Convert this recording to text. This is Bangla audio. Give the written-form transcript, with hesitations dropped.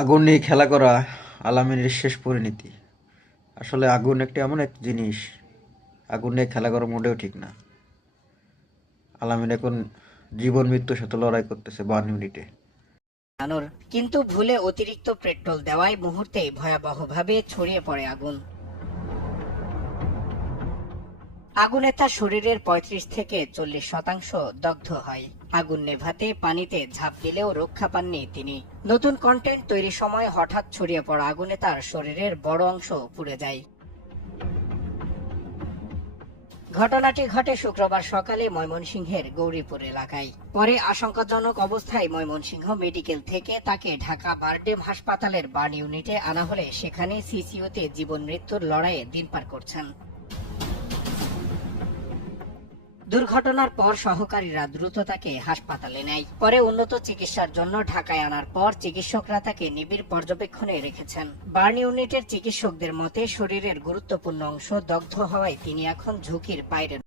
আগুন নিয়ে খেলা করা আলামিনের শেষ পরিণতি। আসলে আগুন একটা এমন এক জিনিস, আগুন নিয়ে খেলা করা মোটেও ঠিক না। আলামিন এখন জীবন মৃত্যুর সাথে লড়াই করতেছে 52 মিনিটে। আনোর কিন্তু ভুলে অতিরিক্ত পেট্রোল দেওয়ায় মুহূর্তেই ভয়াবহভাবে ছড়িয়ে পড়ে আগুন। আগুনে তার শরীরের ৩৫ থেকে ৪০% দগ্ধ হয়। আগুন নেভাতে পানিতে ঝাঁপ দিলেও রক্ষা পাননি তিনি। নতুন কন্টেন্ট তৈরির সময় হঠাৎ ছড়িয়ে পড়া আগুনে তার শরীরের বড় অংশ পুড়ে যায়। ঘটনাটি ঘটে শুক্রবার সকালে ময়মনসিংহের গৌরীপুর এলাকায়। পরে আশঙ্কাজনক অবস্থায় ময়মনসিংহ মেডিকেল থেকে তাকে ঢাকা বারডেম হাসপাতালের বার্ন ইউনিটে আনা হলে সেখানে সিসিইউতে জীবন মৃত্যুর লড়াইয়ে দিন পার করছেন। দুর্ঘটনার পর সহকারীরা দ্রুত তাকে হাসপাতালে নেয়। পরে উন্নত চিকিৎসার জন্য ঢাকায় আনার পর চিকিৎসকরা তাকে নিবিড় পর্যবেক্ষণে রেখেছেন। বার্ন ইউনিটের চিকিৎসকদের মতে শরীরের গুরুত্বপূর্ণ অংশ দগ্ধ হওয়ায় তিনি এখন ঝুঁকির বাইরে।